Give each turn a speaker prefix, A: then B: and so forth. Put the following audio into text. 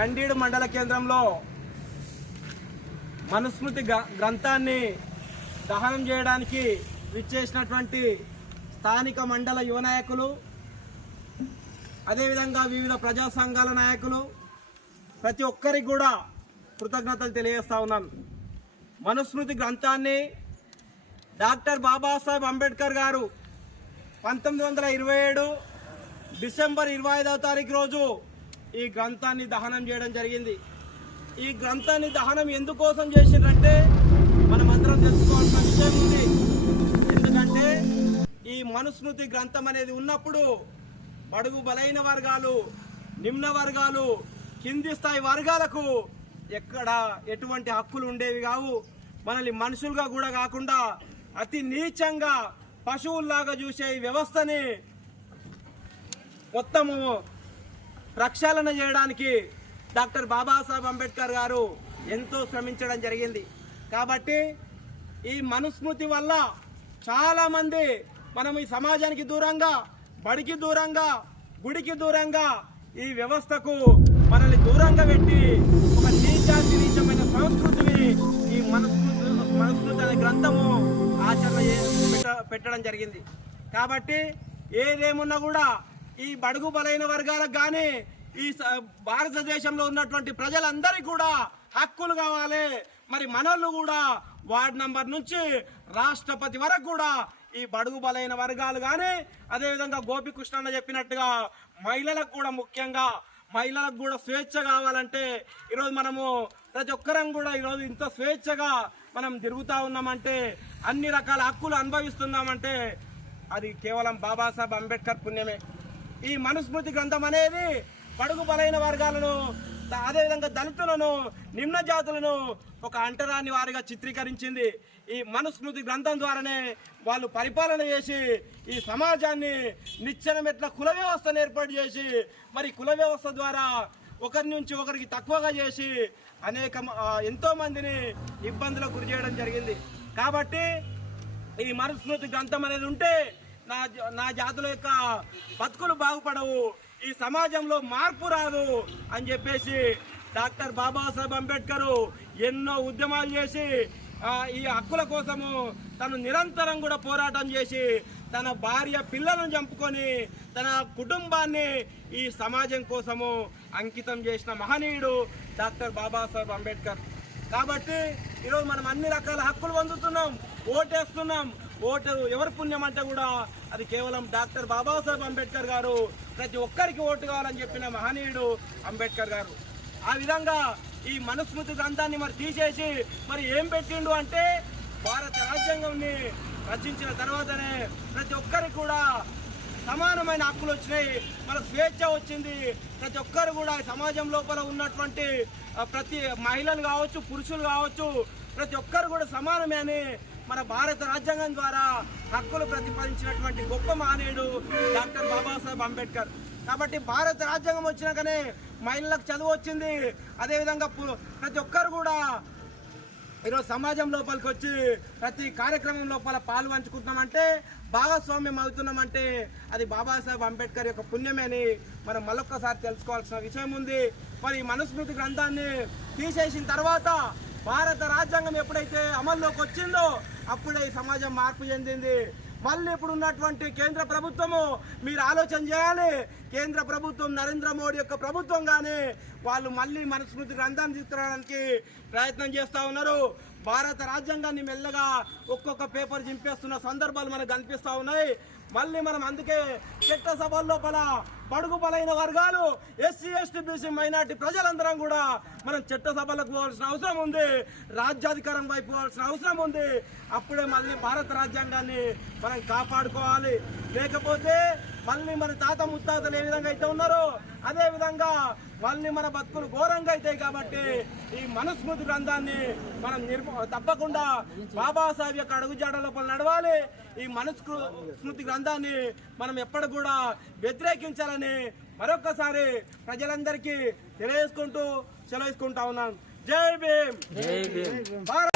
A: గండీడు మండల కేంద్రంలో మనుస్మృతి గ్రంథాన్ని దహనం చేయడానికి విచ్చేసినటువంటి స్థానిక మండల యువ నాయకులు అదేవిధంగా వివిధ ప్రజా సంఘాల నాయకులు ప్రతి ఒక్కరికి కూడా కృతజ్ఞతలు తెలియజేస్తా ఉన్నాను. మనుస్మృతి గ్రంథాన్ని డాక్టర్ బాబాసాహెబ్ అంబేద్కర్ గారు పంతొమ్మిది వందల ఇరవై ఏడు డిసెంబర్ ఇరవై ఐదవ తారీఖు రోజు ఈ గ్రంథాన్ని దహనం చేయడం జరిగింది. ఈ గ్రంథాన్ని దహనం ఎందుకోసం చేసిండ్రంటే మనం అందరం తెలుసుకోవాల్సిన విషయం ఉంది. ఎందుకంటే ఈ మనుస్మృతి గ్రంథం అనేది ఉన్నప్పుడు బడుగు బలైన వర్గాలు నిమ్న వర్గాలు కింది స్థాయి వర్గాలకు ఎక్కడ ఎటువంటి హక్కులు ఉండేవి కావు. మనల్ని మనుషులుగా కూడా కాకుండా అతి నీచంగా పశువుల్లాగా చూసే ఈ వ్యవస్థని మొత్తము ప్రక్షాళన చేయడానికి డాక్టర్ బాబాసాహెబ్ అంబేద్కర్ గారు ఎంతో శ్రమించడం జరిగింది. కాబట్టి ఈ మనుస్మృతి వల్ల చాలామంది మనం ఈ సమాజానికి దూరంగా బడికి దూరంగా గుడికి దూరంగా ఈ వ్యవస్థకు మనల్ని దూరంగా పెట్టి ఒక నీచాతి నీచమైన సంస్కృతిని ఈ మనుస్మృతి మనుస్మృతి అనే గ్రంథము ఆచరణ పెట్ట- పెట్టడం జరిగింది. కాబట్టి ఏదేమున్నా కూడా ఈ బడుగు బలైన వర్గాలకు కానీ ఈ స- భారతదేశంలో ఉన్నటువంటి ప్రజలందరికీ కూడా హక్కులు కావాలి. మరి మనోళ్ళు కూడా వార్డ్ నంబర్ నుంచి రాష్ట్రపతి వరకు కూడా ఈ బడుగు బలైన వర్గాలు కానీ అదేవిధంగా గోపికృష్ణ చెప్పినట్టుగా మహిళలకు కూడా ముఖ్యంగా మహిళలకు కూడా స్వేచ్ఛ కావాలంటే ఈరోజు మనము ప్రతి ఒక్కరం కూడా ఈరోజు ఇంత స్వేచ్ఛగా మనం తిరుగుతూ ఉన్నామంటే అన్ని రకాల హక్కులు అనుభవిస్తున్నామంటే అది కేవలం బాబాసాహెబ్ అంబేద్కర్ పుణ్యమే. ఈ మనుస్మృతి గ్రంథం అనేది పడుగు బలైన వర్గాలను అదేవిధంగా దళితులను నిమ్న జాతులను ఒక అంటరాని వారిగా చిత్రీకరించింది. ఈ మనుస్మృతి గ్రంథం ద్వారానే వాళ్ళు పరిపాలన చేసి ఈ సమాజాన్ని నిచ్చెన మెట్ల కుల వ్యవస్థను ఏర్పాటు చేసి మరి కుల వ్యవస్థ ద్వారా ఒకరి నుంచి ఒకరికి తక్కువగా చేసి అనేక ఎంతోమందిని ఇబ్బందులకు గురి చేయడం జరిగింది. కాబట్టి ఈ మనుస్మృతి గ్రంథం అనేది ఉంటే నా నా జాతుల యొక్క బతుకులు బాగుపడవు. ఈ సమాజంలో మార్పు రాదు అని చెప్పేసి డాక్టర్ బాబాసాహెబ్ అంబేద్కర్ ఎన్నో ఉద్యమాలు చేసి ఈ హక్కుల కోసము తను నిరంతరం కూడా పోరాటం చేసి తన భార్య పిల్లలను చంపుకొని తన కుటుంబాన్ని ఈ సమాజం కోసము అంకితం చేసిన మహనీయుడు డాక్టర్ బాబాసాహెబ్ అంబేద్కర్. కాబట్టి ఈరోజు మనం అన్ని రకాల హక్కులు పొందుతున్నాం ఓటేస్తున్నాం ఓటు ఎవరి పుణ్యం అంటే కూడా అది కేవలం డాక్టర్ బాబాసాహెబ్ అంబేద్కర్ గారు. ప్రతి ఒక్కరికి ఓటు కావాలని చెప్పిన మహనీయుడు అంబేద్కర్ గారు. ఆ విధంగా ఈ మనుస్మృతి గ్రంథాన్ని మరి తీసేసి మరి ఏం పెట్టిండు అంటే భారత రాజ్యాంగంని రచించిన తర్వాతనే ప్రతి ఒక్కరికి కూడా సమానమైన హక్కులు వచ్చినాయి. మనకు స్వేచ్ఛ వచ్చింది. ప్రతి ఒక్కరు కూడా ఈ సమాజం లోపల ఉన్నటువంటి ప్రతి మహిళలు కావచ్చు పురుషులు కావచ్చు ప్రతి ఒక్కరు కూడా సమానమే అని మన భారత రాజ్యాంగం ద్వారా హక్కులు ప్రతిపాదించినటువంటి గొప్ప మానేయుడు డాక్టర్ బాబాసాహెబ్ అంబేద్కర్. కాబట్టి భారత రాజ్యాంగం వచ్చినాకనే మహిళలకు చదువు వచ్చింది. అదేవిధంగా ప్రతి ఒక్కరు కూడా ఈరోజు సమాజం లోపలికి వచ్చి ప్రతి కార్యక్రమం లోపల పాల్పంచుకుంటున్నామంటే భాగస్వామ్యం అవుతున్నామంటే అది బాబాసాహెబ్ అంబేద్కర్ యొక్క పుణ్యమే అని మనం మరొక్కసారి తెలుసుకోవాల్సిన విషయం ఉంది. మరి ఈ మనుస్మృతి గ్రంథాన్ని తీసేసిన తర్వాత భారత రాజ్యాంగం ఎప్పుడైతే అమల్లోకి వచ్చిందో అప్పుడే ఈ సమాజం మార్పు చెందింది. మళ్ళీ ఇప్పుడు ఉన్నటువంటి కేంద్ర ప్రభుత్వము మీరు ఆలోచన చేయాలి. కేంద్ర ప్రభుత్వం నరేంద్ర మోడీ యొక్క ప్రభుత్వం కానీ వాళ్ళు మళ్ళీ మనుస్మృతి గ్రంథాన్ని తీసుకురావడానికి ప్రయత్నం చేస్తూ ఉన్నారు. భారత రాజ్యాంగాన్ని మెల్లగా ఒక్కొక్క పేపర్ చింపేస్తున్న సందర్భాలు మనకు కనిపిస్తూ ఉన్నాయి. మళ్ళీ మనం అందుకే చట్టసభల లోపల బడుగు బలైన వర్గాలు ఎస్సీ ఎస్టీ బీసీ మైనార్టీ ప్రజలందరం కూడా మనం చట్టసభలకు పోవాల్సిన అవసరం ఉంది. రాజ్యాధికారం వైపు పోవాల్సిన అవసరం ఉంది. అప్పుడే మళ్ళీ భారత రాజ్యాంగాన్ని మనం కాపాడుకోవాలి. లేకపోతే మళ్ళీ మన తాత ముత్తాతలు ఏ విధంగా అయితే ఉన్నారో అదే విధంగా వాళ్ళని మన బతుకులు ఘోరంగా అవుతాయి కాబట్టి ఈ మనుస్మృతి గ్రంథాన్ని మనం నిర్మ తప్పకుండా బాబాసాహెబ్ యొక్క అడుగుజాడ లోపల నడవాలి. ఈ మనుస్మృ స్మృతి గ్రంథాన్ని మనం ఎప్పుడు కూడా వ్యతిరేకించాలని మరొక్కసారి ప్రజలందరికీ తెలియజేసుకుంటూ సెలవుకుంటా ఉన్నాను జై భీమ్. భారత్